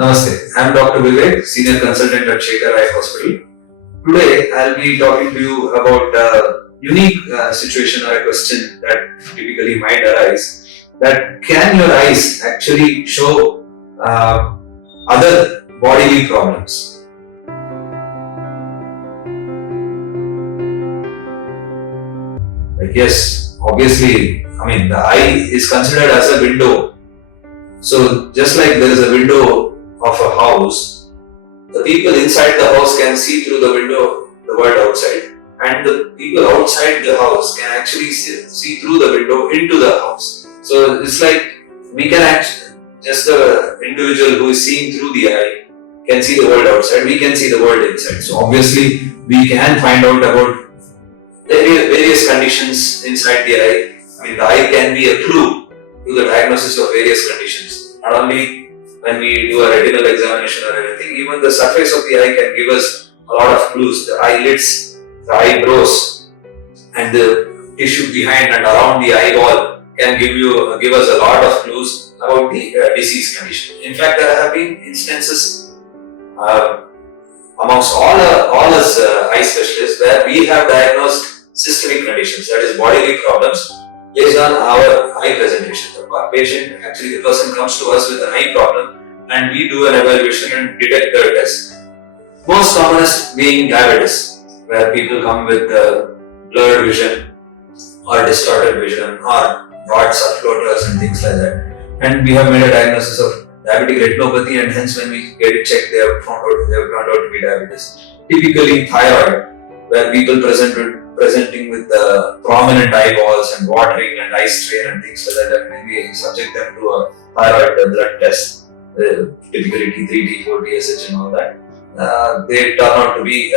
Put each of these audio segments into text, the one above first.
Namaste, I am Dr. Vivek, Senior Consultant at Shekar Eye Hospital. Today, I will be talking to you about a unique situation or a question that typically might arise. That can your eyes actually show other bodily problems? Yes, obviously, the eye is considered as a window. So, just like there is a window of a house, the people inside the house can see through the window the world outside, and the people outside the house can actually see through the window into the house. So it's like we can actually, just the individual who is seeing through the eye can see the world outside, we can see the world inside. So obviously we can find out about various conditions inside the eye. The eye can be a clue to the diagnosis of various conditions. Not only when we do a retinal examination or anything, even the surface of the eye can give us a lot of clues. The eyelids, the eyebrows, and the tissue behind and around the eyeball can give us a lot of clues about the disease condition. In fact, there have been instances amongst all us eye specialists where we have diagnosed systemic conditions, that is bodily problems, based on our eye presentation. The person comes to us with an eye problem and we do an evaluation and detect the test. Most commonest being diabetes, where people come with blurred vision or distorted vision or broad subfloaters and things like that. And we have made a diagnosis of diabetic retinopathy, and hence when we get it checked, they have found out to be diabetes. Typically thyroid, where people presenting with prominent eyeballs and watering and eye strain and things like that, and when we subject them to a thyroid blood test, typically T3, T4, TSH and all that, they turn out to be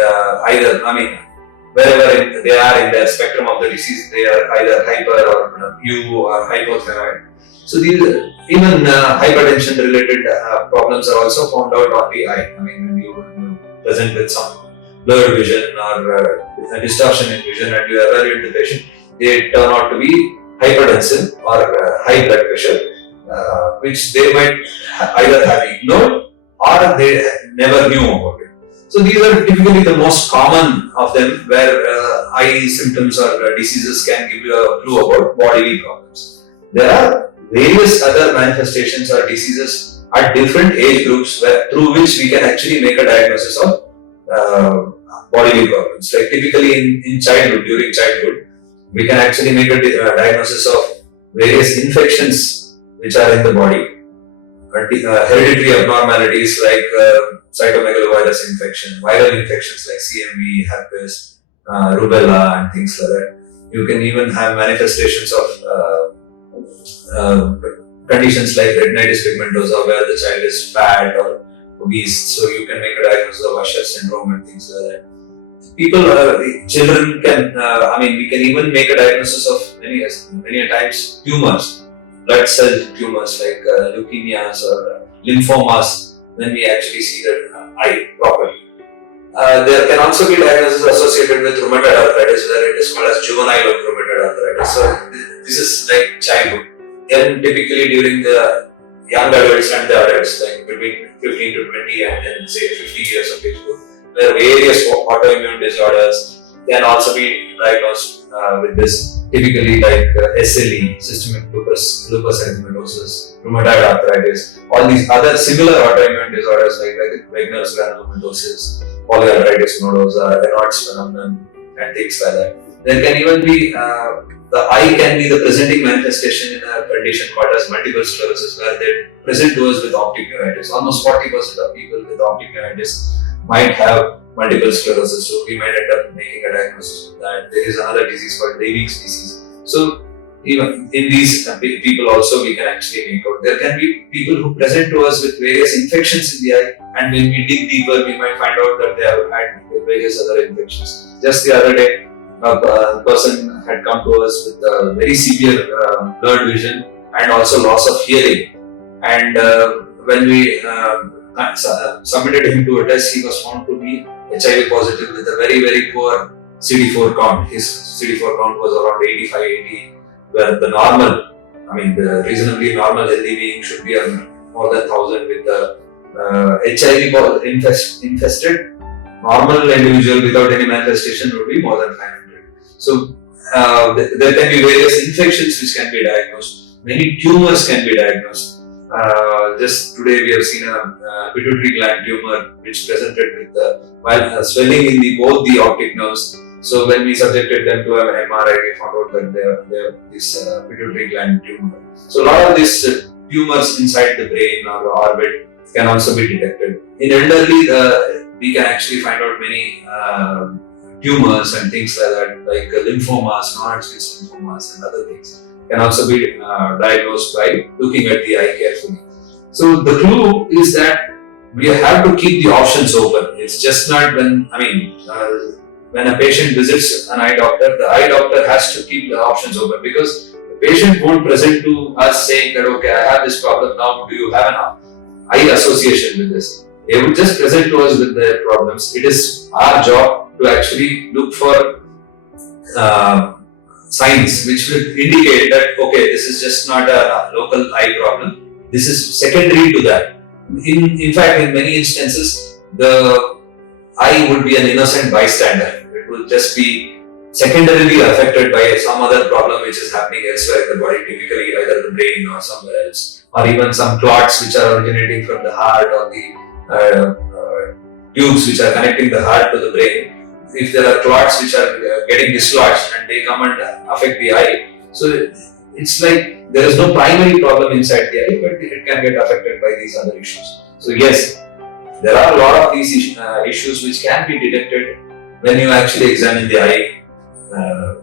wherever they are in the spectrum of the disease, they are either hyper or U or hypothyroid. So these even hypertension related problems are also found out on the eye. When you present with some blurred vision or a distortion in vision and you evaluate the patient, they turn out to be hypertensive or high blood pressure, which they might either have ignored or they never knew about it. So these are typically the most common of them, where eye symptoms or diseases can give you a clue about bodily problems. There are various other manifestations or diseases at different age groups through which we can actually make a diagnosis of bodily problems. Like typically in childhood, during childhood, we can actually make a diagnosis of various infections which are in the body. Hereditary abnormalities like cytomegalovirus infection, viral infections like CMV, herpes, rubella and things like that. You can even have manifestations of conditions like retinitis pigmentosa, where the child is fat or obese, so you can make a diagnosis of Usher syndrome and things like that. Children can, we can even make a diagnosis of many times tumors, blood cell tumors like leukemias or lymphomas, when we actually see the eye properly. There can also be diagnosis associated with rheumatoid arthritis, where it is called as juvenile rheumatoid arthritis. So this is like childhood. Then typically during the young adults and the adults, like between 15 to 20 and then say 50 years of age group, where various autoimmune disorders can also be diagnosed with this, typically like SLE, systemic lupus erythematosus, rheumatoid arthritis, all these other similar autoimmune disorders like Wegener's granulomatosis, polyarthritis nodosa, Raynaud's phenomenon and things like that. There can even be the eye can be the presenting manifestation in a condition called as multiple sclerosis, where they present to us with optic neuritis. Almost 40% of people with optic neuritis might have multiple sclerosis, so we might end up making a diagnosis of that. There is another disease called Davies disease. So even in these people also we can actually make out. There can be people who present to us with various infections in the eye, and when we dig deeper we might find out that they have had various other infections. Just the other day, a person had come to us with very severe blurred vision and also loss of hearing, and when we submitted him to a test, he was found to be HIV-positive with a very, very poor CD4 count. His CD4 count was around 85, 80, where the normal, the reasonably normal healthy being should be more than 1000 with HIV infested normal individual without any manifestation would be more than 500. So there can be various infections which can be diagnosed. Many tumors can be diagnosed. Just today we have seen a pituitary gland tumor which presented with swelling in both the optic nerves. So when we subjected them to an MRI, we found out that they have this pituitary gland tumor. So a lot of these tumors inside the brain or the orbit can also be detected. In elderly, we can actually find out many tumors and things like that, like lymphomas, non-Hodgkin's lymphomas and other things can also be diagnosed by looking at the eye carefully. So the clue is that we have to keep the options open. It's just not when a patient visits an eye doctor, the eye doctor has to keep the options open, because the patient won't present to us saying that, okay, I have this problem now, do you have an eye association with this? They would just present to us with their problems. It is our job to actually look for signs which will indicate that, okay, this is just not a local eye problem, this is secondary to that. In fact, in many instances, the eye would be an innocent bystander. It will just be secondarily affected by some other problem which is happening elsewhere in the body, typically either the brain or somewhere else, or even some clots which are originating from the heart or the tubes which are connecting the heart to the brain. If there are clots which are getting dislodged and they come and affect the eye, so it's like there is no primary problem inside the eye, but it can get affected by these other issues. So yes, there are a lot of these issues which can be detected when you actually examine the eye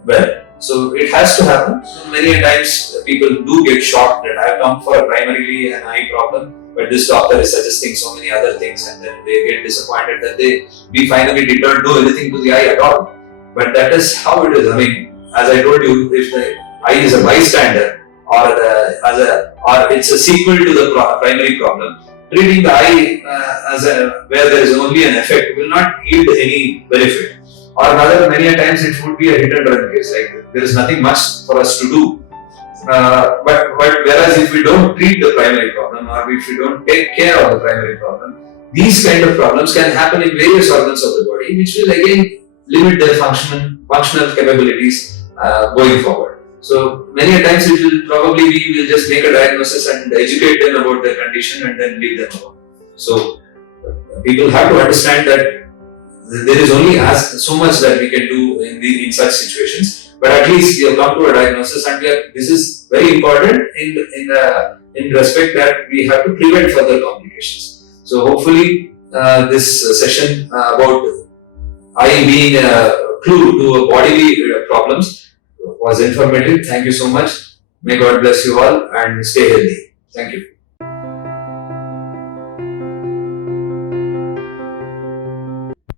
well. So it has to happen. Many times people do get shocked that I have come for primarily an eye problem, but this doctor is suggesting so many other things, and then they get disappointed that we finally did not do anything to the eye at all. But that is how it is. I mean, as I told you, if the eye is a bystander or it's a sequel to the primary problem, treating the eye where there is only an effect will not yield any benefit. Or rather, many times it would be a hit and run case. Like there is nothing much for us to do. But whereas if we don't treat the primary problem, or if we don't take care of the primary problem, these kind of problems can happen in various organs of the body, which will again limit their functional capabilities going forward. So many times we will just make a diagnosis and educate them about their condition and then leave them alone. So people have to understand that there is only so much that we can do in such situations. But at least we have come to a diagnosis, and this is very important in respect that we have to prevent further complications. So hopefully this session about eye being a clue to bodily problems was informative. Thank you so much. May God bless you all and stay healthy. Thank you.